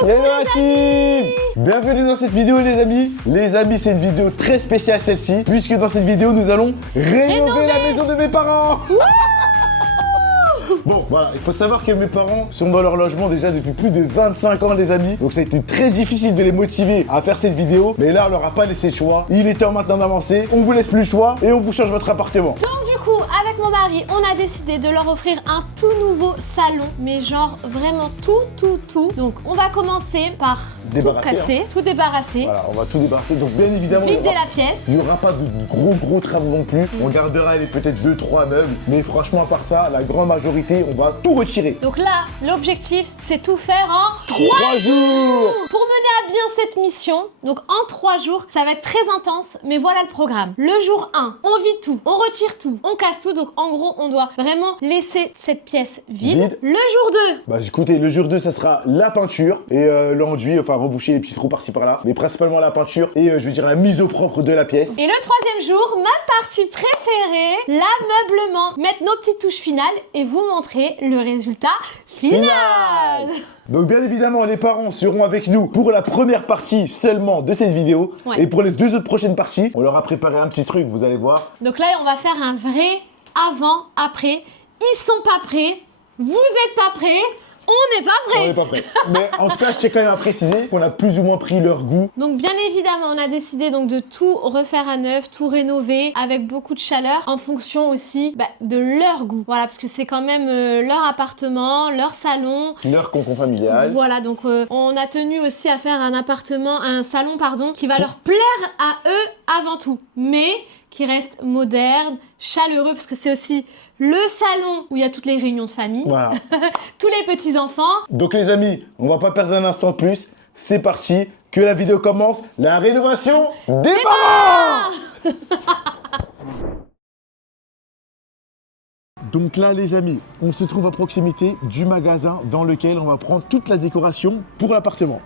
Hello la team! Bienvenue dans cette vidéo les amis. Les amis, c'est une vidéo très spéciale celle-ci, puisque dans cette vidéo nous allons rénover la maison de mes parents. Bon, voilà, il faut savoir que mes parents sont dans leur logement déjà depuis plus de 25 ans les amis. Donc ça a été très difficile de les motiver à faire cette vidéo. Mais là, on leur a pas laissé le choix. Il est temps maintenant d'avancer. On vous laisse plus le choix et on vous change votre appartement. Donc du coup, avec mon mari, on a décidé de leur offrir un tout nouveau salon. Mais genre vraiment tout. Donc on va commencer par tout casser, tout débarrasser. Voilà, on va tout débarrasser. Donc bien évidemment, vider la pièce. Il n'y aura pas de gros travaux non plus. On gardera peut-être 2-3 meubles. Mais franchement, à part ça, la grande majorité, on va tout retirer. Donc là, l'objectif, c'est tout faire en 3 jours. Pour mener à bien cette mission, donc en 3 jours, ça va être très intense, mais voilà le programme. Le jour 1, on vide tout, on retire tout, on casse tout. Donc en gros, on doit vraiment laisser cette pièce vide. Le jour 2. Bah écoutez, le jour 2, ça sera la peinture et l'enduit, enfin reboucher les petits trous par-ci par-là. Mais principalement la peinture et je veux dire la mise au propre de la pièce. Et le 3e jour, ma partie préférée, l'ameublement. Mettre nos petites touches finales et vous montrer le résultat final. Donc bien évidemment, les parents seront avec nous pour la première partie seulement de cette vidéo. Ouais. Et pour les 2 autres prochaines parties, on leur a préparé un petit truc, vous allez voir. Donc là, on va faire un vrai avant-après. Ils sont pas prêts, vous êtes pas prêts, on n'est pas prêts. On n'est pas prêts. Mais en tout cas, je tiens quand même à préciser qu'on a plus ou moins pris leur goût. Donc bien évidemment, on a décidé donc de tout refaire à neuf, tout rénover avec beaucoup de chaleur en fonction aussi de leur goût. Voilà, parce que c'est quand même leur appartement, leur salon. Leur cocon familial. Voilà, donc on a tenu aussi à faire un salon pardon, qui va leur plaire à eux avant tout. Mais qui reste moderne, chaleureux, parce que c'est aussi le salon où il y a toutes les réunions de famille, Voilà. tous les petits-enfants. Donc les amis, on va pas perdre un instant de plus. C'est parti, que la vidéo commence. La rénovation des parents. Donc là les amis, on se trouve à proximité du magasin dans lequel on va prendre toute la décoration pour l'appartement.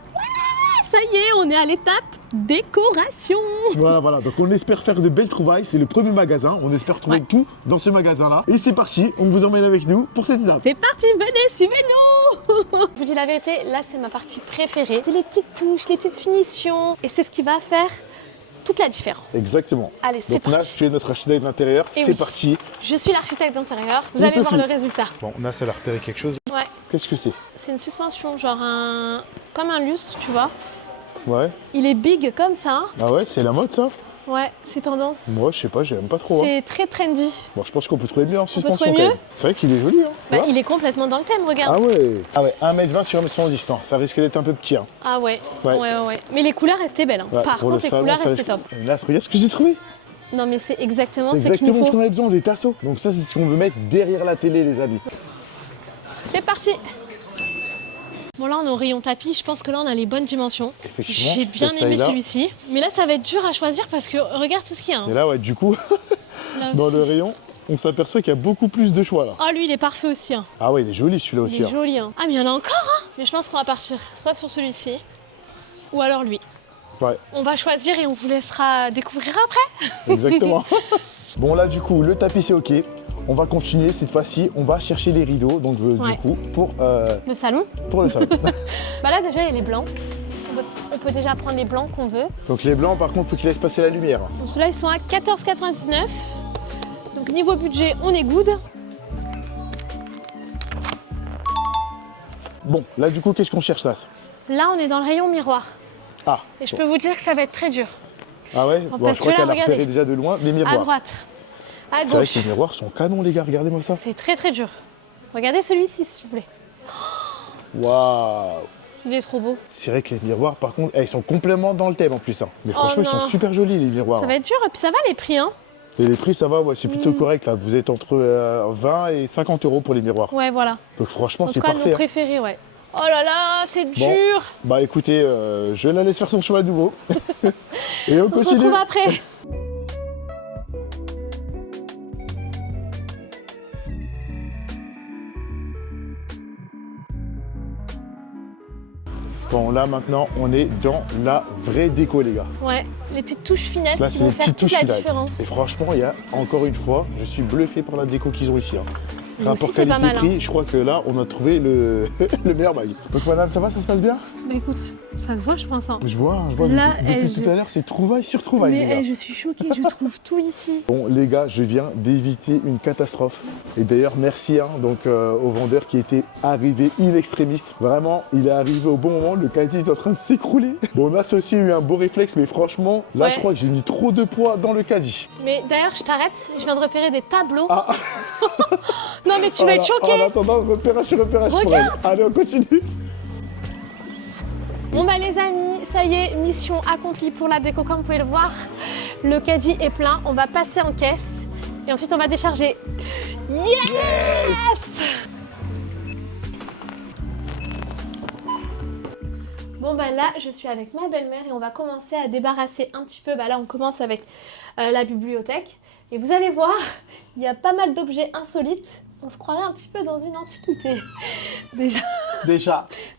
Ça y est, on est à l'étape décoration. Voilà, donc on espère faire de belles trouvailles. C'est le premier magasin, on espère trouver tout dans ce magasin-là. Et c'est parti, on vous emmène avec nous pour cette étape. C'est parti, venez, suivez-nous. Je vous dis la vérité, là c'est ma partie préférée. C'est les petites touches, les petites finitions. Et c'est ce qui va faire toute la différence. Exactement. Allez, c'est parti. Donc Nas, tu es notre architecte d'intérieur, c'est parti. Je suis l'architecte d'intérieur, vous allez voir le résultat. Bon, Nas, elle a repéré quelque chose. Ouais. Qu'est-ce que c'est? C'est une suspension, genre comme un lustre, tu vois. Ouais. Il est big comme ça. Ah ouais, c'est la mode ça? Ouais, c'est tendance. Moi, je sais pas, j'aime pas trop. C'est très trendy. Bon, je pense qu'on peut trouver mieux en suspension. On peut trouver mieux? C'est vrai qu'il est joli. Hein, il est complètement dans le thème, regarde. Ah ouais, 1m20 sur 1m70, non, ça risque d'être un peu petit. Hein. Ah ouais. Mais les couleurs restaient belles. Hein. Ouais, par contre, les couleurs restaient top. Là, regarde ce que j'ai trouvé. Non mais c'est exactement ce qu'il nous faut. ce qu'on a besoin, des tasseaux. Donc ça, c'est ce qu'on veut mettre derrière la télé, les amis. C'est parti. Bon là on est au rayon tapis, je pense que là on a les bonnes dimensions. Effectivement. J'ai bien aimé celui-ci. Mais là ça va être dur à choisir parce que regarde tout ce qu'il y a. Hein. Et là ouais, du coup, dans le rayon, on s'aperçoit qu'il y a beaucoup plus de choix là. Ah lui il est parfait aussi. Hein. Ah ouais, il est joli celui-là aussi. Il est joli. Hein. Ah mais il y en a encore hein. Mais je pense qu'on va partir soit sur celui-ci ou alors lui. Ouais. On va choisir et on vous laissera découvrir après. Exactement. Bon là du coup, le tapis c'est ok. On va continuer cette fois-ci, on va chercher les rideaux, donc du coup, pour... le salon. Pour le salon. Bah là déjà il y a les blancs. On peut déjà prendre les blancs qu'on veut. Donc les blancs par contre, il faut qu'ils laissent passer la lumière. Donc ceux-là ils sont à 14,99 €. Donc niveau budget, on est good. Bon, là du coup, qu'est-ce qu'on cherche là? Là on est dans le rayon miroir. Ah. Et je peux vous dire que ça va être très dur. Ah ouais? Bon, parce je crois que là, qu'elle a repéré regardez. déjà de loin les miroirs. À droite. À C'est vrai gauche. que les miroirs sont canons les gars, regardez-moi ça. C'est très dur. Regardez celui-ci s'il vous plaît. Waouh! Il est trop beau. C'est vrai que les miroirs par contre, ils sont complètement dans le thème en plus. Hein. Mais franchement, ils sont non. super jolis les miroirs. Ça va être dur et puis ça va les prix hein. Et les prix ça va, ouais, c'est plutôt correct là. Vous êtes entre 20 et 50 € pour les miroirs. Ouais voilà. Donc franchement, c'est En tout cas parfait. nos préférés ouais. Oh là là, c'est dur. Bah écoutez, je la laisse faire son choix à nouveau. Et on continue. On se retrouve après. Bon là maintenant on est dans la vraie déco les gars. Ouais, les petites touches finales Là qui c'est vont les faire petites toute touches la finales. différence. Et franchement il y a encore une fois, je suis bluffé par la déco qu'ils ont ici. Hein. Nous aussi, Rapport c'est pas mal, qualité-prix, je crois que là on a trouvé le, le meilleur bail. Donc madame ça va, ça se passe bien? Bah écoute, ça se voit, je pense. Hein. Je vois Là, depuis tout à l'heure, c'est trouvaille sur trouvaille. les gars. Mais je suis choquée, je trouve tout ici. Bon les gars, je viens d'éviter une catastrophe. Et d'ailleurs merci au vendeur qui était arrivé in extremis. Vraiment, il est arrivé au bon moment, le caddie est en train de s'écrouler. Bon, on a aussi eu un beau réflexe, mais franchement, là Ouais. je crois que j'ai mis trop de poids dans le caddie. Mais d'ailleurs, je t'arrête, je viens de repérer des tableaux. Ah. Non mais tu vas être choquée. En attendant, repérage sur repérage pour elle. Regarde. Allez, on continue. Bon bah les amis, ça y est, mission accomplie pour la déco, comme vous pouvez le voir. Le caddie est plein, on va passer en caisse et ensuite on va décharger. Yes, Bon bah là, je suis avec ma belle-mère et on va commencer à débarrasser un petit peu. Bah là, on commence avec la bibliothèque. Et vous allez voir, il y a pas mal d'objets insolites. On se croirait un petit peu dans une antiquité. Déjà,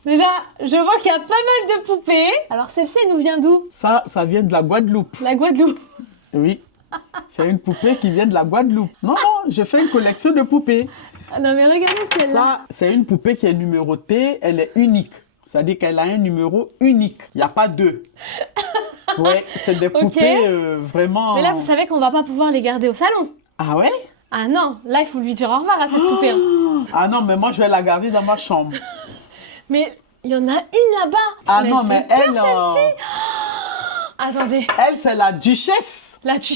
je vois qu'il y a pas mal de poupées. Alors celle-ci, elle nous vient d'où? Ça vient de la Guadeloupe. La Guadeloupe. Oui. C'est une poupée qui vient de la Guadeloupe. Non, je fais une collection de poupées. Ah non mais regardez celle-là. Ça, c'est une poupée qui est numérotée, elle est unique. C'est-à-dire qu'elle a un numéro unique. Il n'y a pas deux. Ouais, c'est des poupées vraiment... Mais là, vous savez qu'on va pas pouvoir les garder au salon. Ah ouais? Ah non, là, il faut lui dire au revoir à cette poupée. Hein. Ah non, mais moi, je vais la garder dans ma chambre. Mais il y en a une là-bas. Ah Mais non, elle mais fait peur, elle... celle-ci. Attendez, Elle, c'est la duchesse. là tu...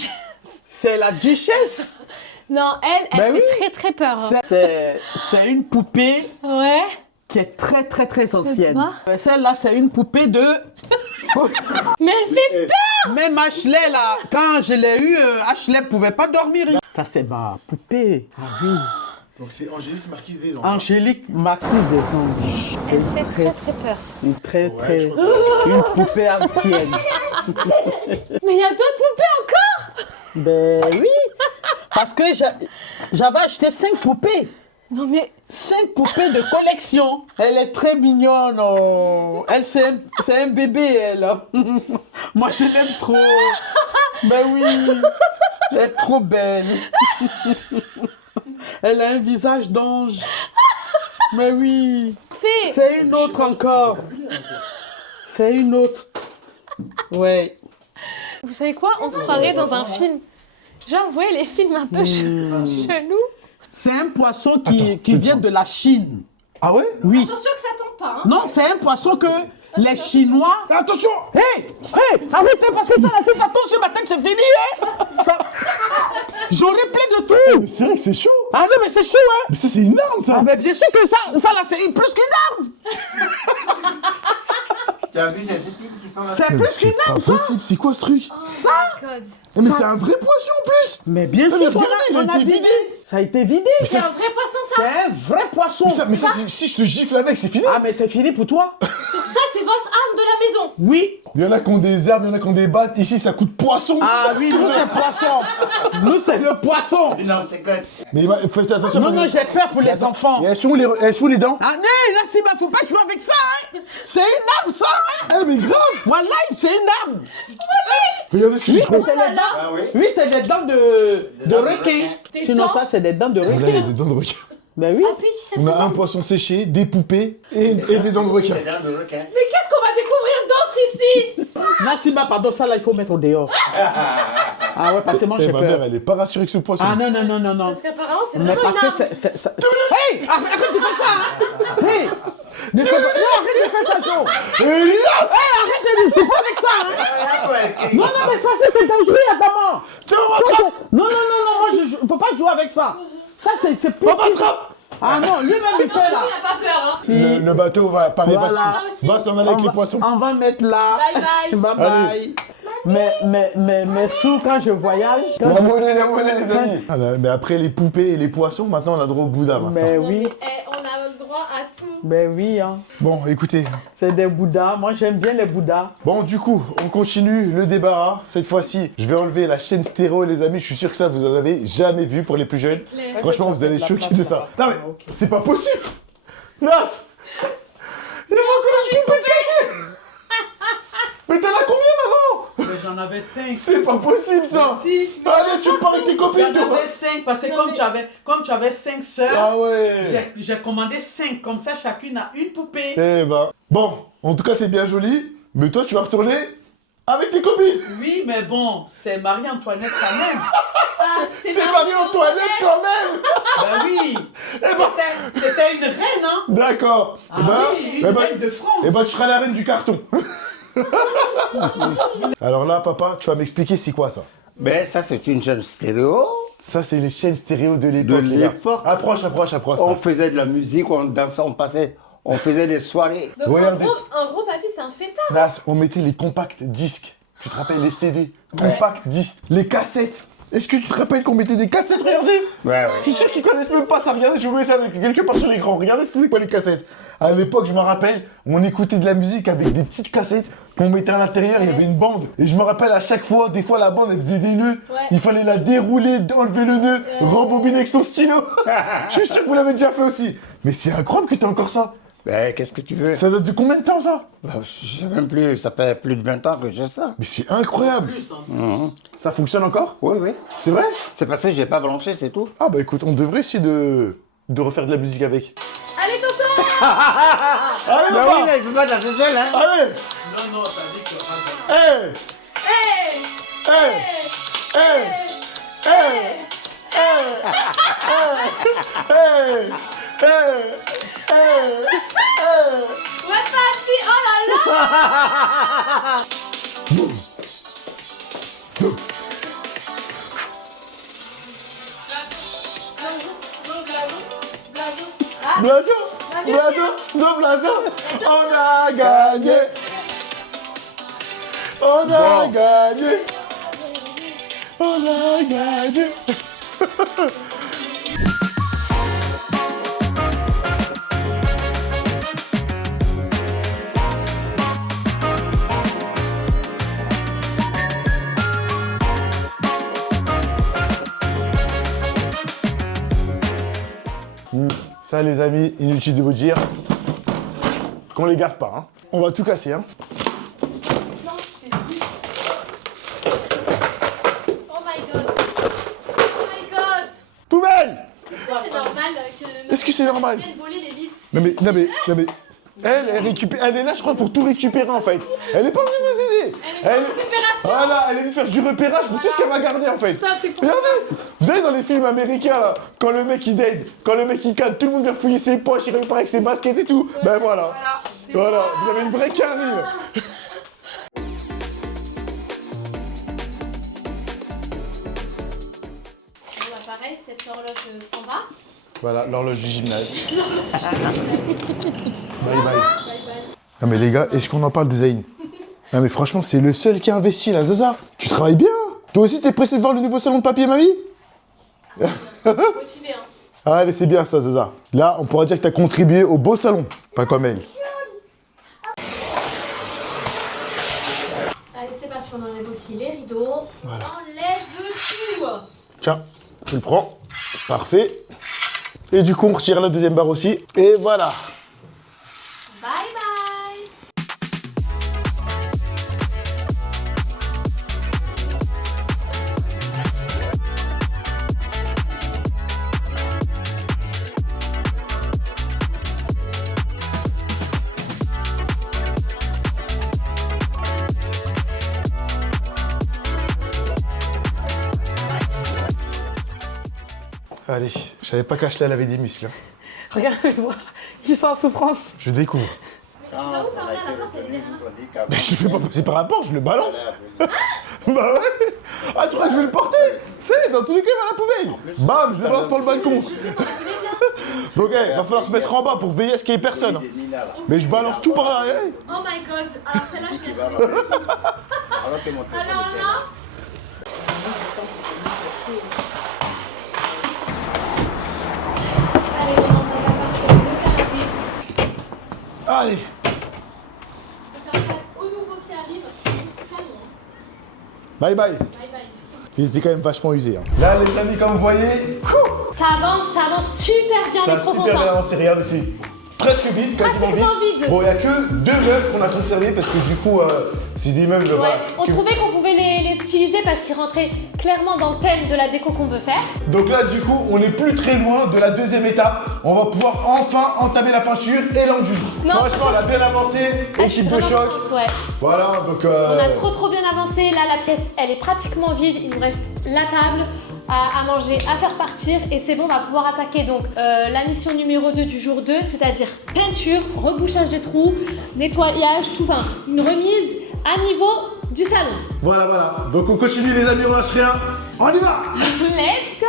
C'est la duchesse. Non, elle Ben fait oui. très très peur. Hein. C'est une poupée Ouais. qui est très, très, très ancienne. quoi? Celle-là, c'est une poupée de... Mais elle fait peur. Même Ashley, là, quand je l'ai eu, Ashley pouvait pas dormir. Ça, c'est ma poupée. Ah oui. Donc c'est Angélique Marquise des Anges. Angélique, Marquise des Anges. Elle fait très très peur. Une très, très... je crois Une poupée ancienne. Mais il y a d'autres poupées encore. Ben oui. Parce que j'avais acheté 5 poupées. Non mais... 5 poupées de collection. Elle est très mignonne. Oh. Elle, c'est un bébé, elle. Moi, je l'aime trop. Ben oui. Elle est trop belle. Elle a un visage d'ange. Mais oui. Fais. C'est une autre encore. C'est une autre. Ouais. Vous savez quoi? On se croirait dans un film. Genre, vous voyez les films un peu chelous. C'est un poisson qui vient de la Chine. Ah ouais? Oui. Attention que ça tombe pas. Hein. Non, c'est un poisson que les Chinois... Attention! Hey! Arrêtez parce que ça la tête attends ce matin que c'est fini, hein! J'aurais plein de tout! Mais c'est vrai que c'est chaud! Ah non, mais c'est chaud, hein! Mais ça, c'est une arme, ça! Ah, mais bien sûr que ça là, c'est plus qu'une arme! T'as vu les épines qui sont là? C'est plus qu'une Pas arme, ça! possible, c'est quoi ce truc? Ça God. Eh, mais c'est un vrai poisson en plus! Mais bien Mais sûr regardez, il a été vidé. Ça a été vidé! C'est un vrai poisson C'est ça. un vrai poisson! Si je te gifle avec, c'est fini! Ah, mais c'est fini pour toi? Donc ça c'est votre arme de la maison. Oui! Il y en a qui ont des armes, il y en a qui ont des battes. Ici, ça coûte poisson! Ah oui, nous c'est poisson! Nous c'est le poisson! Non, c'est que... Mais faites attention! Non, non, j'ai peur pour les enfants! Et elles sont où les dents? Ah non, là, c'est ma faut pas jouer avec ça, hein. C'est une arme, ça, hein. Eh, mais grave! Voilà, c'est une arme. Regardez ce que Oui, j'ai mais trouvé! c'est les dents. Ah oui? Oui, c'est des dents de requin. Des Sinon, dents? ça, c'est des dents de Là, il y a requin. des dents de requin. Ben oui. Appuie si ça On fait a un mal. poisson séché, des poupées et des dents de requin. Les dents de requin. Mais qu'est-ce qu'on va découvrir d'autre ici? Nassima, pardon, ça, là, il faut mettre au dehors. Ah ouais, parce que moi, Eh, j'ai ma mère, peur. elle est pas rassurée que ce poisson. Ah non, non, non, non, non. Parce qu'apparemment c'est Mais vraiment parce une que arme. Hey! Arrête de faire ça, hein. Hey! Ne fais pas... Non, arrête de faire ça, Joe. Hey, arrête de... C'est pas avec ça, hein. Non, non, mais ça, c'est dangereux, Adama. Tiens, on m'attrape! Non, non, non, non, moi, je peux pas jouer avec ça. Ça, c'est plus... On m'attrape! Ah non, lui-même, il fait là. Il a pas peur hein. Le bateau va parler Voilà. va s'en aller avec les poissons. On va mettre là. Bye bye. Bye bye. Mais sous quand je voyage. La monnaie, les amis. Ah, mais après les poupées et les poissons, maintenant on a droit au Bouddha. Maintenant. Mais Non, oui, mais, on a le droit à tout. mais oui, hein. Bon, écoutez. C'est des Bouddhas. Moi, j'aime bien les Bouddhas. Bon, du coup, on continue le débarras. Cette fois-ci, je vais enlever la chaîne stéréo, les amis. Je suis sûr que ça, vous en avez jamais vu pour les plus jeunes. clair. Franchement, vous allez être La choqués place de ça. là-bas. Non, mais Ah, ok. c'est pas possible! Nas! Il y a encore une poupée cachée! Mais t'en as combien, maman? Mais j'en j'en avais 5. C'est pas possible ça. Si, Allez, tu pars avec tes copines, j'en toi. avais 5 parce que Non, comme tu avais 5 sœurs, Ah ouais. j'ai commandé 5. Comme ça, chacune a une poupée. Eh ben. Bon, en tout cas, t'es bien jolie. Mais toi, tu vas retourner avec tes copines. Oui, mais bon, c'est Marie-Antoinette quand même. C'est Marie-Antoinette quand même. Ben oui. C'était une reine, hein. D'accord. Ah oui, une reine de France. Eh ben, tu seras la reine du carton. Alors là, papa, tu vas m'expliquer c'est quoi ça? Ben, ça, c'est une chaîne stéréo. Ça, c'est les chaînes stéréo de l'époque. De les gars. l'époque. Approche. On faisait de la musique, on dansait, on faisait des soirées. Donc Regardez. en gros, papy, c'est un fêtard. Là, on mettait les compacts disques. Tu te rappelles les CD? Compact disques. Les cassettes. Est-ce que tu te rappelles qu'on mettait des cassettes? Regardez. Ouais, ouais. Je suis sûr qu'ils connaissent même pas ça. Regardez, je vous mets ça quelque part sur l'écran. Regardez, c'est quoi les cassettes. À l'époque, je me rappelle, on écoutait de la musique avec des petites cassettes qu'on mettait à l'intérieur. Il y avait une bande. Et je me rappelle à chaque fois, des fois, la bande, elle faisait des nœuds. Ouais. Il fallait la dérouler, enlever le nœud, rembobiner avec son stylo. Je suis sûr que vous l'avez déjà fait aussi. Mais c'est incroyable que t'aies encore ça. Ben, qu'est-ce que tu veux? Ça date de combien de temps, ça? Ben, je sais même plus, ça fait plus de 20 ans que j'ai ça. Mais c'est incroyable. Plus, hein. Ça fonctionne encore? Oui, oui. C'est vrai? C'est parce que j'ai pas branché, c'est tout. Ah bah écoute, on devrait essayer de refaire de la musique avec. Allez, tonton. Allez, Ben papa. oui, là, il peut pas danser seul, hein. Allez. Non, ça dit que tu vas Hey. Hey. Hey. Hey. Hey. Hey. Hey. Ouais, papy. Oh là là. So. Blazo, blazo, on a gagné. On a gagné. On a gagné. Ça, les amis, inutile de vous dire qu'on les garde pas. Hein. On va tout casser. Hein. Oh my god. Oh my god. Poubelle. Est-ce que c'est normal que... Est-ce que c'est normal? vienne voler les vis? Non mais... Elle est là, je crois, pour tout récupérer, en fait. Elle est pas venue nous aider. Elle est en récupération. Voilà, elle est venue faire du repérage pour tout ce qu'elle m'a gardé, en fait. Ça, c'est cool. Regardez. Vous savez, dans les films américains, là, quand le mec, il dead, quand le mec, il cadre, tout le monde vient fouiller ses poches, il repart avec ses baskets et tout. Ben voilà. Voilà, vous avez une vraie carrière. Bon, bah, pareil, cette horloge s'en va. Voilà, l'horloge du gymnase. Bye bye. Bye bye. Non mais les gars, est-ce qu'on en parle de Zayn? Non mais franchement, c'est le seul qui a investi là, Zaza. Tu travailles bien. Toi aussi, t'es pressé de voir le nouveau salon de papier, mamie? Motivé, hein. Allez, c'est bien ça, Zaza. Là, on pourra dire que t'as contribué au beau salon. Pas comme elle. Allez, c'est parti, on enlève aussi les rideaux. Voilà. On enlève tout. Tiens, tu le prends. Parfait. Et du coup, on retire la deuxième barre aussi. Et voilà. Bye bye. Allez, je savais pas qu'Ashley, elle avait des muscles. Hein. Regarde mes bras, ils sont en souffrance. Je découvre. Mais tu vas où parler à la porte? Elle est derrière. Mais je le fais pas passer par la porte, je le balance. Bah ouais. Ah, tu crois que je vais le porter? C'est, dans tous les cas, il va à la poubelle. Bam, je le balance par le balcon. Ok, va falloir se mettre en bas pour veiller à ce qu'il y ait personne. Hein. Mais je balance tout par là. Hey. Oh my god. Alors celle-là, je viens. Alors là. Allez, comment ça va marcher le canapé? Allez. On va faire place au nouveau qui arrive. Canon. Bye bye. Bye bye. Il était quand même vachement usé. Hein. Là, les amis, comme vous voyez, Ça avance super bien. ça a on est trop super bien contents. avancé. Regarde ici. Presque vide, quasiment vide. Pratiquement vide. Bon, il n'y a que 2 meubles qu'on a conservés parce que du coup, c'est des meubles. Ouais, Voilà, on que- trouvait qu'on pouvait utilisé parce qu'il rentrait clairement dans le thème de la déco qu'on veut faire. Donc là, du coup, on n'est plus très loin de la deuxième étape. On va pouvoir enfin entamer la peinture et l'enduit. Non, Franchement, on a bien avancé. Ah, je Équipe suis de vraiment choc. contente, ouais. Voilà, donc. On a trop bien avancé. Là, la pièce, elle est pratiquement vide. Il nous reste la table à manger, à faire partir. Et c'est bon, on va pouvoir attaquer donc la mission numéro 2 du jour 2, c'est-à-dire peinture, rebouchage des trous, nettoyage, tout. Enfin, une remise à niveau du salon. Voilà, voilà. Donc on continue, les amis, on lâche rien. On y va. Let's go!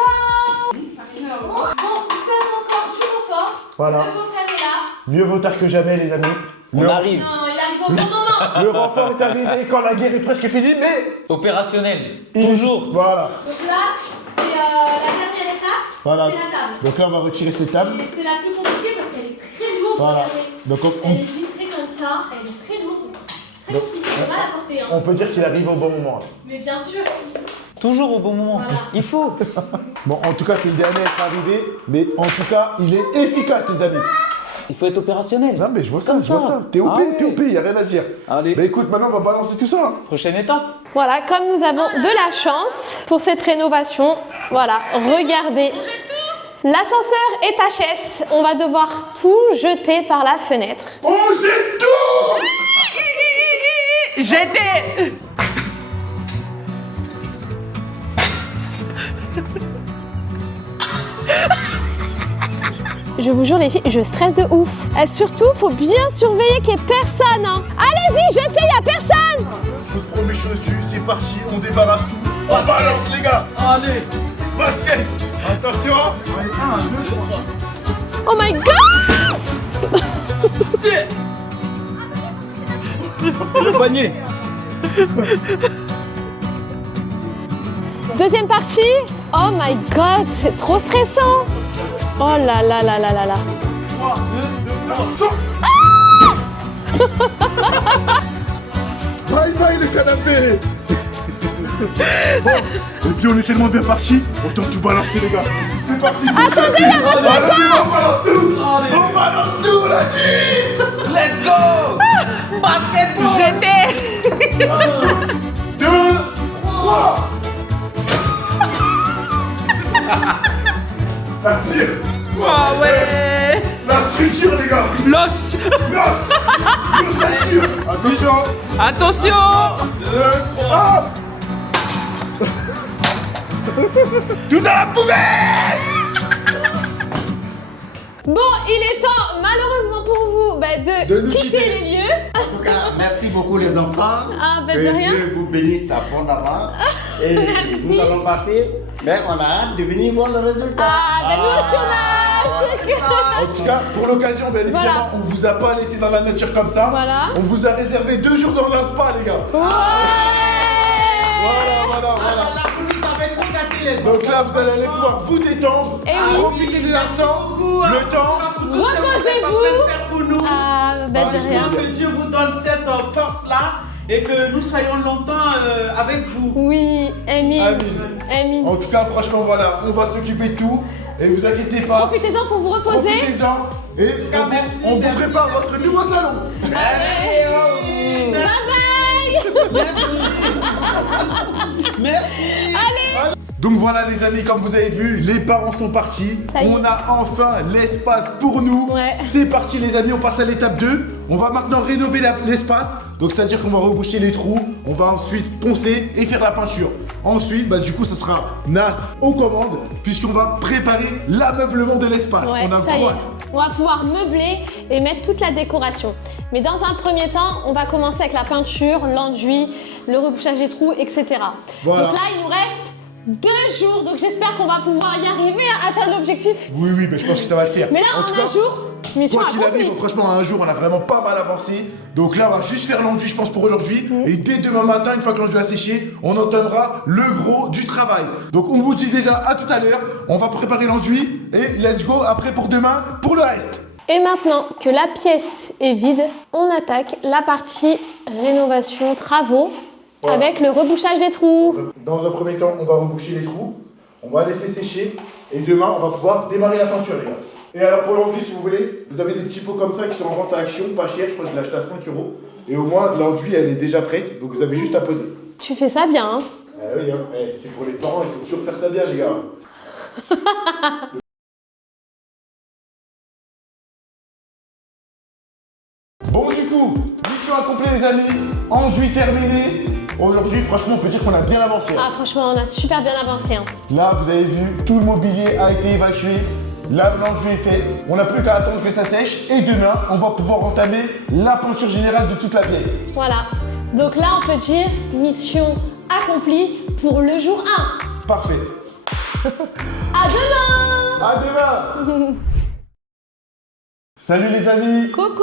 Bon, nous avons encore du confort. Voilà. Le beau-frère est là. Mieux vaut tard que jamais, les amis. On arrive. Non, il arrive au bon moment. Le renfort est arrivé quand la guerre est presque finie, mais. Opérationnel. Toujours. Voilà. Donc là, c'est la dernière étape. Voilà. C'est la table. Donc là, on va retirer cette table. Et c'est la plus compliquée parce qu'elle est très lourde. Voilà. Regardez. Donc Elle est vitrée comme ça. Elle est très lourde. Très Donc, compliquée. On va la porter. Hein. on peut dire qu'il arrive au bon moment. Mais bien sûr. Toujours au bon moment. Voilà. Il faut. Bon, en tout cas, c'est le dernier à être arrivé, mais en tout cas, il est efficace, les amis. Il faut être opérationnel. Non, mais je vois ça, Comme je vois ça. T'es OP, Ah ouais. t'es OP, y a rien à dire. Allez. Bah écoute, maintenant, on va balancer tout ça. Hein. Prochaine étape. Voilà, comme nous avons de la chance pour cette rénovation, voilà, regardez. L'ascenseur est HS. On va devoir tout jeter par la fenêtre. On jette tout. J'étais. Je vous jure les filles, je stresse de ouf. Et surtout, faut bien surveiller qu'il n'y ait personne. Hein. Allez-y, jetez, il n'y a personne. Chose promis, chose due, c'est parti, on débarrasse tout. On balance, les gars. Allez. Basket. Attention. Oh my god. Le poignet. Deuxième partie. Oh my god, c'est trop stressant. Oh là là là là là là. 3, 2, 1, attention. Bye bye le canapé. Bon, et puis on est tellement bien parti, autant tout balancer les gars. C'est parti. Attendez, on balance tout. On balance tout, on l'a dit. Let's go. Basketball. J'étais. 2, 3. Ça tire. Ah ouais. La structure les gars. L'os. L'ossature. Attention. Attention. 2, 3. Tout dans la poubelle. Bon, il est temps, malheureusement pour vous, De de nous quitter quitter. les lieux. En tout cas, merci beaucoup les enfants. Ah, ben que de rien. Dieu vous bénisse abondamment. Et Merci. nous allons partir, mais on a hâte de venir voir le résultat. Ah, nous aussi on a hâte. En tout cas, pour l'occasion, bien évidemment, Voilà. on vous a pas laissé dans la nature comme ça. Voilà. On vous a réservé 2 jours dans un spa, les gars. Ouais. Voilà. Là, vous nous avez trop gâtés les Donc là, vous allez pouvoir vous détendre, Et oui. profiter des instants, le temps. Reposez-vous. pour nous. Ah, ben de rien. Que Dieu vous donne cette force-là et que nous soyons longtemps avec vous. Oui, Emile. Amine. En tout cas, franchement, voilà, on va s'occuper de tout. Et vous inquiétez pas, Profitez-en pour vous reposer. profitez-en. Et merci, on vous merci. prépare votre nouveau salon. Bye bye. Merci. Donc voilà les amis, comme vous avez vu, les parents sont partis. Ça y est. On a enfin l'espace pour nous. Ouais. C'est parti les amis, on passe à l'étape 2. On va maintenant rénover l'espace. Donc c'est-à-dire qu'on va reboucher les trous. On va ensuite poncer et faire la peinture. Ensuite, du coup, ça sera Nas aux commandes puisqu'on va préparer l'ameublement de l'espace. Ouais, on a ça y est. froid. On va pouvoir meubler et mettre toute la décoration. Mais dans un premier temps, on va commencer avec la peinture, l'enduit, le rebouchage des trous, etc. Voilà. Donc là, il nous reste 2 jours. Donc j'espère qu'on va pouvoir y arriver à atteindre l'objectif. Oui, mais je pense que ça va le faire. Mais là, En en tout un cas, jour, mission quoi qu'il accomplie. arrive, franchement, en un jour, on a vraiment pas mal avancé. Donc là, on va juste faire l'enduit, je pense, pour aujourd'hui. Et dès demain matin, une fois que l'enduit a séché, on entamera le gros du travail. Donc on vous dit déjà à tout à l'heure. On va préparer l'enduit et let's go après pour demain pour le reste. Et maintenant que la pièce est vide, on attaque la partie rénovation, travaux, Voilà. avec le rebouchage des trous. Dans un premier temps, on va reboucher les trous. On va laisser sécher. Et demain, on va pouvoir démarrer la peinture, les gars. Et alors pour l'enduit, si vous voulez, vous avez des petits pots comme ça qui sont en vente à Action, pas cher. Je crois que je l'ai acheté à 5 €. Et au moins, l'enduit, elle est déjà prête. Donc vous avez juste à poser. Tu fais ça bien, hein? Oui, hein. C'est pour les parents, il faut toujours faire ça bien, les gars. Bon, du coup, mission accomplie, les amis. Enduit terminé. Aujourd'hui, franchement, on peut dire qu'on a bien avancé. Ah, franchement, on a super bien avancé. Hein. Là, vous avez vu, tout le mobilier a été évacué. Là, l'enduit est fait. On n'a plus qu'à attendre que ça sèche. Et demain, on va pouvoir entamer la peinture générale de toute la pièce. Voilà. Donc là, on peut dire mission accomplie pour le jour 1. Parfait. À demain! À demain. Salut les amis. Coucou!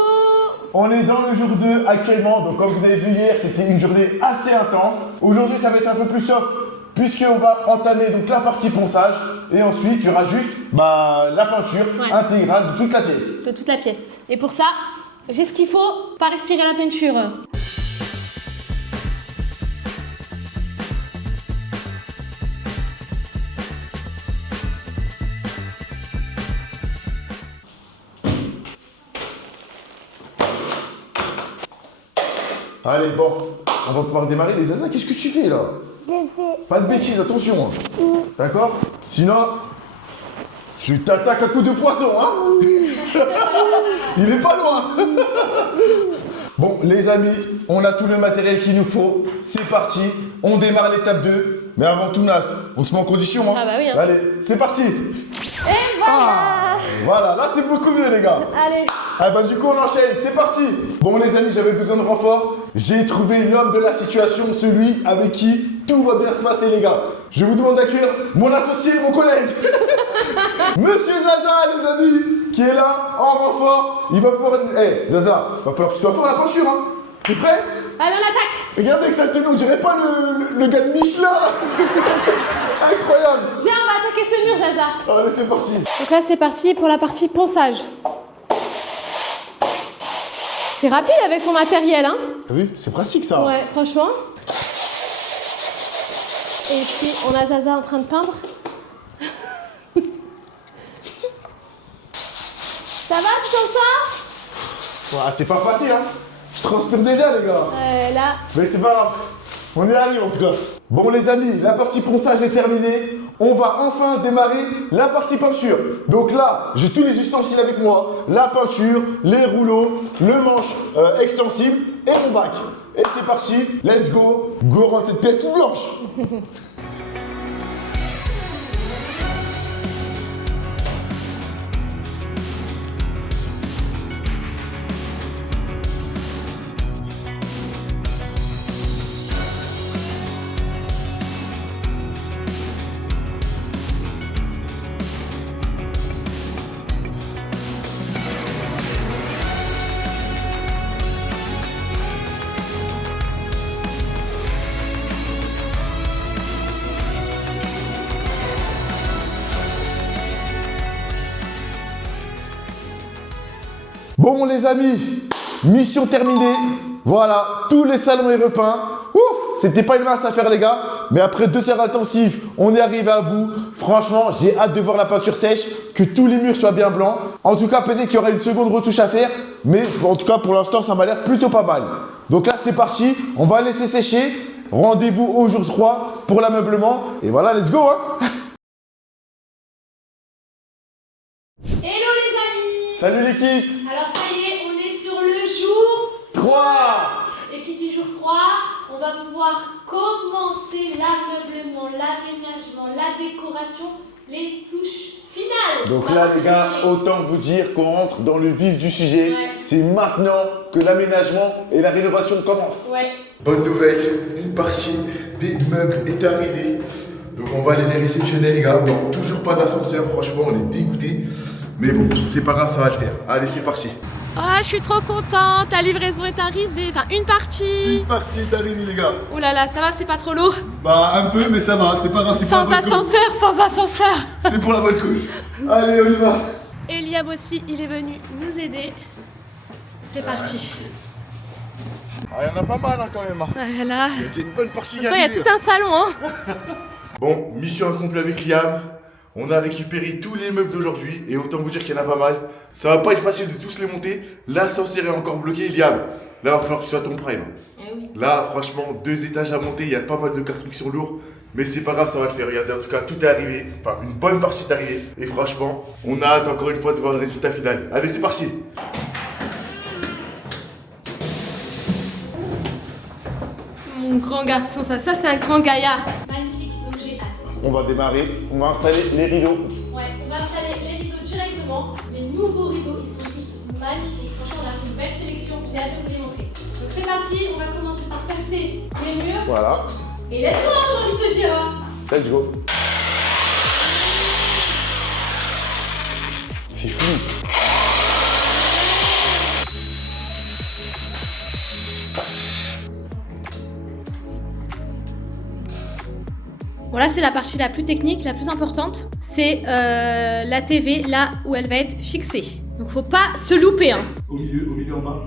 On est dans le jour 2 actuellement. Donc comme vous avez vu hier, c'était une journée assez intense. Aujourd'hui, ça va être un peu plus soft puisqu'on va entamer donc la partie ponçage. Et ensuite, il y aura juste la peinture intégrale de toute la pièce. De toute la pièce. Et pour ça, j'ai ce qu'il faut, pas respirer la peinture. Allez, bon, on va pouvoir démarrer. Les Zaza, qu'est-ce que tu fais là? Pas de bêtises, attention. Hein. D'accord? Sinon, je t'attaque à coups de poisson, hein. Il est pas loin. Bon, les amis, on a tout le matériel qu'il nous faut. C'est parti, on démarre l'étape 2. Mais avant tout, Nas, on se met en condition, hein. Ah bah oui, hein. Allez, c'est parti. Et voilà! Voilà, là c'est beaucoup mieux, les gars. Allez. Ah bah du coup on enchaîne, c'est parti. Bon les amis, j'avais besoin de renfort. J'ai trouvé l'homme de la situation, celui avec qui tout va bien se passer, les gars. Je vous demande d'accueillir mon associé, mon collègue, Monsieur Zaza, les amis, qui est là en renfort. Il va pouvoir... Zaza, va falloir que tu sois fort à la peinture, hein. T'es prêt? Allez, on attaque! Regardez que ça tenue, on dirait pas le gars de Michelin, là. Incroyable. Viens, on va attaquer ce mur, Zaza. Allez, c'est parti. Donc là, c'est parti pour la partie ponçage. C'est rapide avec ton matériel, hein? Oui, c'est pratique ça. Ouais, franchement. Et puis, on a Zaza en train de peindre. Ça va, tu t'en sors? Ouais, c'est pas facile, hein. Je transpire déjà, les gars. Là. Mais c'est pas grave. On y arrive en tout cas. Bon les amis, la partie ponçage est terminée. On va enfin démarrer la partie peinture. Donc là, j'ai tous les ustensiles avec moi. La peinture, les rouleaux, le manche extensible et mon bac. Et c'est parti, let's go. Go rendre cette pièce toute blanche. Bon les amis, mission terminée. Voilà, tous les salons est repeint. Ouf, c'était pas une masse à faire les gars. Mais après 2 heures intensives, on est arrivé à bout. Franchement, j'ai hâte de voir la peinture sèche, que tous les murs soient bien blancs. En tout cas, peut-être qu'il y aura une seconde retouche à faire. Mais en tout cas, pour l'instant, ça m'a l'air plutôt pas mal. Donc là, c'est parti. On va laisser sécher. Rendez-vous au jour 3 pour l'ameublement. Et voilà, let's go hein. Hello les amis! Salut l'équipe. Alors ça y est, on est sur le jour 3. Et qui dit jour 3, on va pouvoir commencer l'ameublement, l'aménagement, la décoration, les touches finales. Donc On là va les gars, tirer. autant vous dire qu'on rentre dans le vif du sujet. Ouais. C'est maintenant que l'aménagement et la rénovation commencent. Ouais. Bonne nouvelle, une partie des meubles est arrivée. Donc on va aller les réceptionner les gars. Donc toujours pas d'ascenseur, franchement on est dégoûtés. Mais bon, c'est pas grave, ça va le faire. Allez, c'est parti. Ah, je suis trop contente, ta livraison est arrivée, enfin une partie. Une partie est arrivée les gars. Oh là là, ça va, c'est pas trop lourd. Bah un peu, mais ça va, c'est pas grave, c'est pour la Sans bonne cause. ascenseur, sans ascenseur. C'est pour la bonne cause. Allez, on y va. Eliab aussi, il est venu nous aider. C'est parti. Ah, il y en a pas mal hein, quand même. Hein. Voilà. Il y a une bonne partie Attends, il y a tout un salon, hein. Bon, mission accomplie avec Liam. On a récupéré tous les meubles d'aujourd'hui et autant vous dire qu'il y en a pas mal. Ça va pas être facile de tous les monter. L'ascenseur est encore bloqué, Liam. Là, il va falloir que tu sois ton prime. Eh oui. Là, franchement, 2 étages à monter, il y a pas mal de constructions lourdes. Mais c'est pas grave, ça va le faire. Regardez, en tout cas, tout est arrivé. Enfin, une bonne partie est arrivée. Et franchement, on a hâte encore une fois de voir le résultat final. Allez, c'est parti. Mon grand garçon, ça c'est un grand gaillard. Magnifique, donc j'ai hâte. On va démarrer. On va installer les rideaux. Ouais, on va installer les rideaux directement. Les nouveaux rideaux, ils sont juste magnifiques. Franchement, on a fait une belle sélection. J'ai hâte de vous les montrer. Donc c'est parti, on va commencer par percer les murs. Voilà. Et let's go, j'ai envie de te dire. Let's go. C'est fou. Bon là c'est la partie la plus technique, la plus importante. C'est la TV là où elle va être fixée. Donc faut pas se louper hein. Au milieu en bas.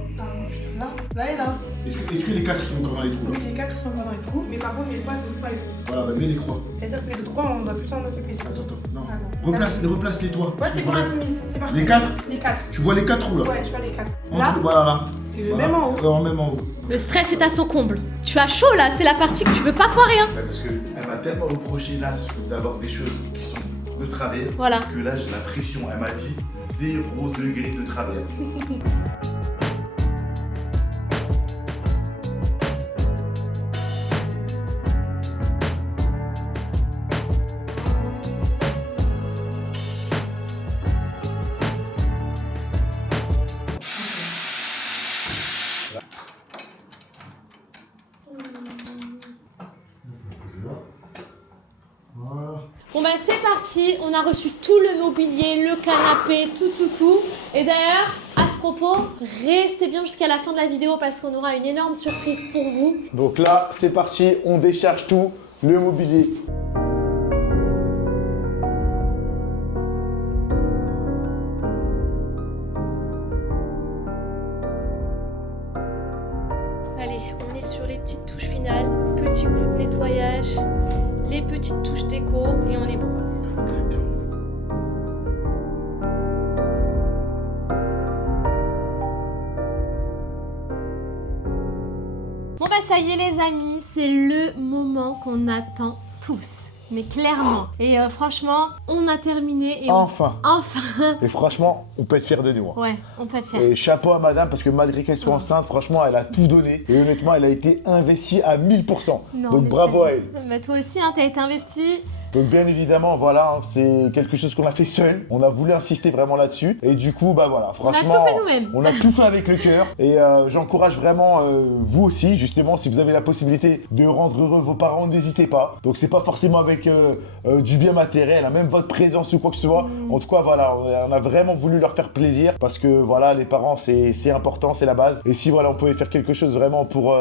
Ah, là et là. Est-ce que les 4 sont encore dans les trous là? Oui, les 4 sont dans les trous, mais par contre, les 3 ne sont pas les trous. Voilà, bah mets les croix. C'est-à-dire que les 3, on doit plus s'en occuper. Attends, non. Ah, non. Replace les toits. Ouais, c'est pour la soumise. C'est parti. Les 4? Les 4. Tu vois les 4 trous là? Ouais, je vois les 4. En Là, dessous, voilà là. et le Voilà. même en haut. Ouais, même en haut. Le stress est à son comble. Tu as chaud là, c'est la partie que tu veux pas foirer hein. Ouais, parce qu'elle m'a tellement reproché là d'avoir des choses qui sont de travers Voilà. que là j'ai la pression. Elle m'a dit 0 degré de travers. Voilà. Bon bah c'est parti, on a reçu tout le mobilier, le canapé, tout. Et d'ailleurs, à ce propos, restez bien jusqu'à la fin de la vidéo parce qu'on aura une énorme surprise pour vous. Donc là, c'est parti, on décharge tout, le mobilier. Allez, on est sur les petites touches finales, petit coup de nettoyage, les petites touches déco et on est bon. Exactement. Bon bah ça y est les amis, c'est le moment qu'on attend tous. Mais clairement. Et franchement, on a terminé et Enfin. Enfin. Et franchement, on peut être fier de nous. Hein. Ouais, on peut être fier. Et chapeau à madame parce que malgré qu'elle soit enceinte, franchement, elle a tout donné. Et honnêtement, elle a été investie à 1000%. Non, Donc mais bravo à elle. Bah toi aussi, hein, t'as été investi. Donc bien évidemment, voilà, hein, c'est quelque chose qu'on a fait seul. On a voulu insister vraiment là-dessus. Et du coup, bah voilà, franchement, tout fait nous-mêmes. on a tout fait avec le cœur. Et j'encourage vraiment vous aussi, justement, si vous avez la possibilité de rendre heureux vos parents, n'hésitez pas. Donc c'est pas forcément avec du bien matériel, hein, même votre présence ou quoi que ce soit. En tout cas, voilà, on a vraiment voulu leur faire plaisir parce que voilà, les parents, c'est important, c'est la base. Et si voilà, on pouvait faire quelque chose vraiment pour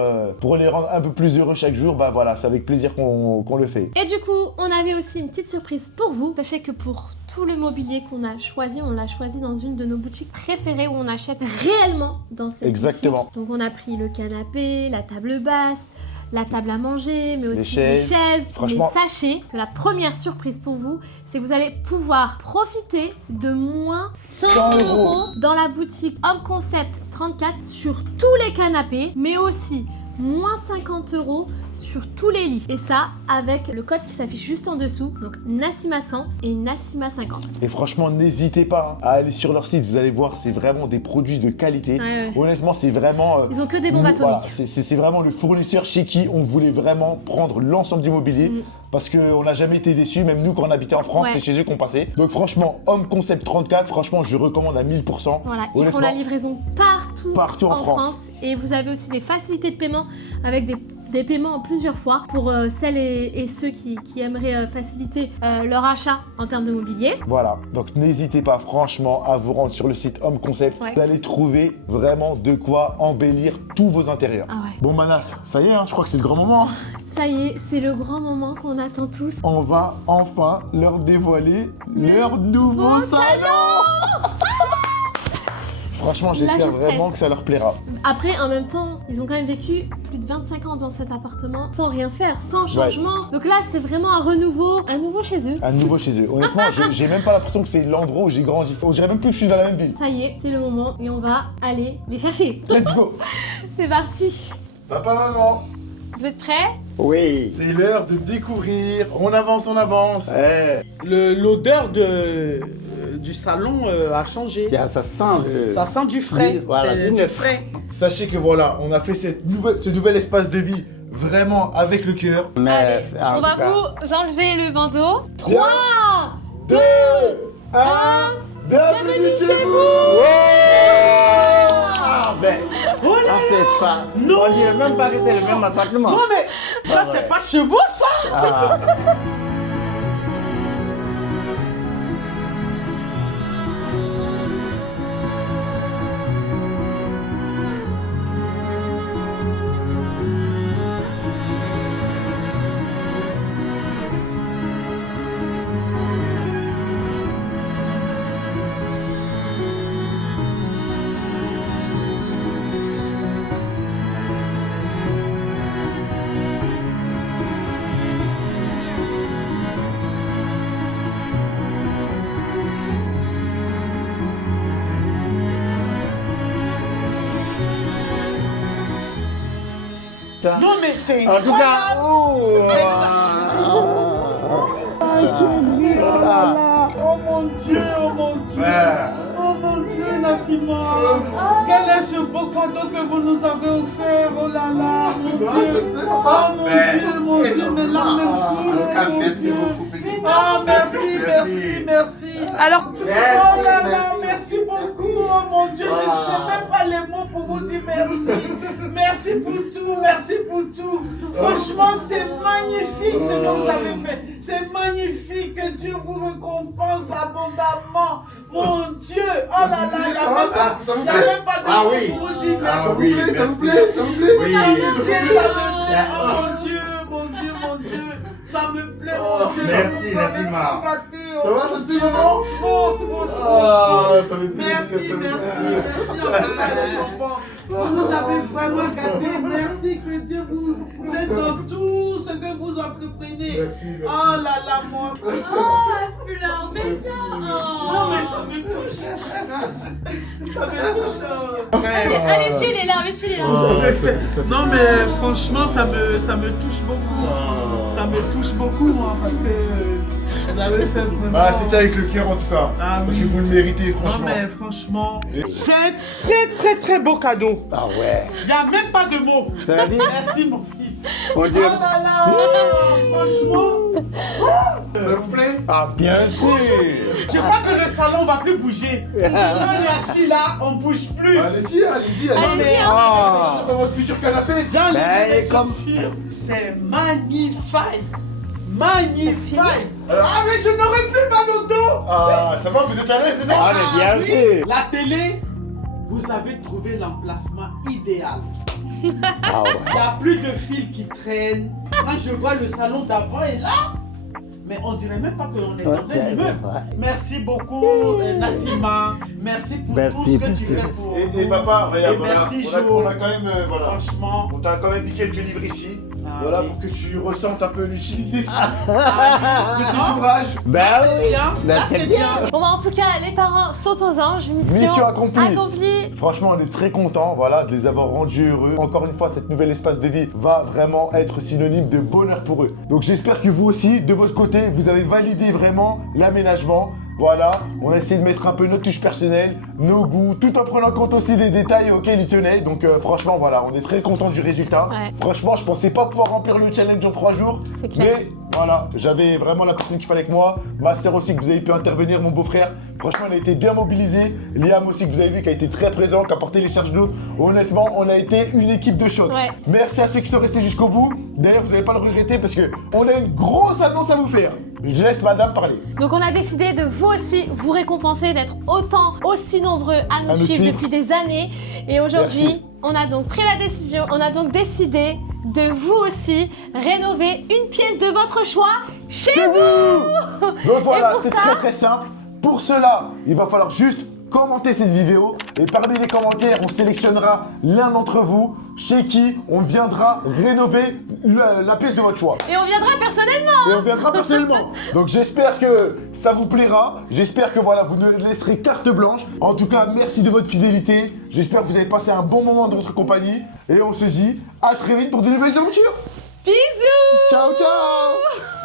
les rendre un peu plus heureux chaque jour, bah voilà, c'est avec plaisir qu'on le fait. Et du coup, on avait aussi une petite surprise pour vous. Sachez que pour tout le mobilier qu'on a choisi, on l'a choisi dans une de nos boutiques préférées où on achète réellement dans cette Exactement. boutique. Donc on a pris le canapé, la table basse, la table à manger, mais aussi les chaises. chaises. Franchement- Mais sachez que la première surprise pour vous, c'est que vous allez pouvoir profiter de moins 100 € dans la boutique Home Concept 34 sur tous les canapés, mais aussi moins 50 € sur tous les lits. Et ça, avec le code qui s'affiche juste en dessous. Donc Nassima 100 et Nassima 50. Et franchement, n'hésitez pas à aller sur leur site. Vous allez voir, c'est vraiment des produits de qualité. Ouais. Honnêtement, c'est vraiment... Ils ont que des bombes voilà, atomiques. c'est vraiment le fournisseur chez qui on voulait vraiment prendre l'ensemble du mobilier. Parce qu'on n'a jamais été déçus, même nous quand on habitait en France, Ouais. c'est chez eux qu'on passait. Donc franchement, Home Concept 34, franchement, je recommande à 1000%. Voilà, ils font Honnêtement, la livraison partout en France. Et vous avez aussi des facilités de paiement avec des paiements en plusieurs fois pour celles et ceux qui aimeraient faciliter leur achat en termes de mobilier. Voilà, donc n'hésitez pas franchement à vous rendre sur le site Home Concept. Ouais. Vous allez trouver vraiment de quoi embellir tous vos intérieurs. Ah ouais. Bon Manas, ça y est, hein, je crois que c'est le grand moment. Ça y est, c'est le grand moment qu'on attend tous. On va enfin leur dévoiler leur nouveau salon. Franchement, j'espère je stresse. vraiment que ça leur plaira. Après, en même temps, ils ont quand même vécu plus de 25 ans dans cet appartement sans rien faire, sans changement. Donc là, c'est vraiment un nouveau chez eux. Un nouveau chez eux. Honnêtement, j'ai même pas l'impression que c'est l'endroit où j'ai grandi. On dirait même plus que je suis dans la même ville. Ça y est, c'est le moment et on va aller les chercher. Let's go. C'est parti. Papa, maman, Vous êtes prêts? Oui. c'est l'heure de découvrir. On avance, on avance. L'odeur du salon a changé. Ça sent le... Ça sent du frais. Oui, voilà, C'est du du neuf. frais. Sachez que voilà, on a fait ce nouvel espace de vie vraiment avec le cœur. Mais Allez, en on va tout cas, vous enlever le bandeau. 3, 2, 1. Bienvenue chez vous. Ah, ben, on sait pas. Non. On dirait même pas que c'est le même appartement. Non mais ça Ah, ouais. c'est pas chez moi ça. Ah. Non mais c'est En tout cas, Oh mon Dieu, oh mon Dieu. Oh mon Dieu, Nassima. Quel est ce beau cadeau que vous nous avez offert? Oh là là, mon Dieu. Oh mon Dieu, mais là, merci beaucoup. Ah, merci, merci. Alors, Oh là là, merci beaucoup. Oh mon Dieu, je n'ai même pas les mots pour vous dire merci. Merci pour tout, merci pour tout. Franchement, c'est magnifique ce que vous avez fait. C'est magnifique, que Dieu vous récompense abondamment. Mon Dieu, oh là là, il n'y a même pas de mots pour vous dire merci. Ça vous plaît, ça vous plaît. Ça me plaît, ça me plaît. Oh mon Dieu, mon Dieu, mon Dieu. Ça me plaît, mon Dieu. merci, Vous merci, m'avez Ma. trop gâté, oh Ça va, mon ce petit Dieu. moment? Trop. Ah, ça me plaît. Merci, merci en tout cas les enfants. Vous nous avez vraiment gâtés. Merci, que Dieu vous aide dans tout ce que vous entreprenez. Merci. Oh là là, moi. Oh, pleure, mais bien. Non mais ça me touche. Ça me touche. Allez, suis les larmes, suis les larmes. Non mais franchement ça me touche beaucoup. Ça me touche beaucoup moi parce que vous avez fait vraiment. Ah, c'était avec le cœur en tout cas. Ah, Parce oui. que vous le méritez, Non franchement. mais franchement, c'est un très beau cadeau. Ah ouais. Il n'y a même pas de mots. C'est-à-dire, Merci mon fils. mon Oh Dieu. là là, franchement, Ça vous plaît? Ah, bien sûr. je crois que le salon va plus bouger. Quand on est assis là, on bouge plus. Allez-y, allez-y, Allez-y, allez-y. hein. Ah. Sur votre futur canapé. J'enlève Ben, les comme- chaussures. C'est magnifique. Magnifique. Alors- Ah mais je n'aurai plus mal au dos. Ah, ça va, vous êtes à l'aise dedans? Ah, mais bien oui. sûr. La télé, vous avez trouvé l'emplacement idéal. Ah ouais. Il n'y a plus de fils qui traînent. Quand je vois le salon d'avant et là, mais on dirait même pas qu'on est dans Ouais, un immeuble. ouais. Merci beaucoup Nassima. Merci pour Merci. tout ce que tu fais pour Et nous. papa, regarde, Et merci voilà, Jo. on a quand même, voilà. Franchement. On t'a quand même mis quelques livres ici. Ah, Voilà, oui. pour que tu ressentes un peu l'utilité de Ah, tes ouvrages. Ben là oui. c'est bien. Ben, Là c'est c'est bien. Bon, bah, en tout cas, les parents sautent aux anges. Mission accomplie. accomplie. Franchement, on est très contents, voilà, de les avoir rendus heureux. Encore une fois, cet nouvel espace de vie va vraiment être synonyme de bonheur pour eux. Donc j'espère que vous aussi, de votre côté, vous avez validé vraiment l'aménagement. Voilà, on a essayé de mettre un peu notre touche personnelle, nos goûts, tout en prenant compte aussi des détails auxquels ils tenaient. Donc franchement, voilà, on est très contents du résultat. Ouais. Franchement, je pensais pas pouvoir remplir le challenge en 3 jours. C'est clair. Mais voilà, j'avais vraiment la personne qu'il fallait avec moi. Ma soeur aussi, que vous avez pu intervenir, mon beau-frère. Franchement, elle a été bien mobilisée. Liam aussi, que vous avez vu, qui a été très présent, qui a porté les charges d'eau. Honnêtement, on a été une équipe de choc. Ouais. Merci à ceux qui sont restés jusqu'au bout. D'ailleurs, vous n'allez pas le regretter parce que on a une grosse annonce à vous faire. Je laisse madame parler. Donc on a décidé de vous aussi vous récompenser d'être aussi nombreux à nous suivre depuis des années. Et aujourd'hui, Merci. on a donc pris la décision, on a donc décidé de vous aussi rénover une pièce de votre choix chez vous. Donc voilà, pour c'est ça- très très simple. Pour cela, il va falloir juste commenter cette vidéo et parmi les commentaires, on sélectionnera l'un d'entre vous chez qui on viendra rénover la pièce de votre choix. Et on viendra personnellement. Et on viendra personnellement. Donc j'espère que ça vous plaira. J'espère que voilà, vous ne laisserez carte blanche. En tout cas, merci de votre fidélité. J'espère que vous avez passé un bon moment dans notre compagnie. Et on se dit à très vite pour de nouvelles aventures. Bisous. Ciao, ciao.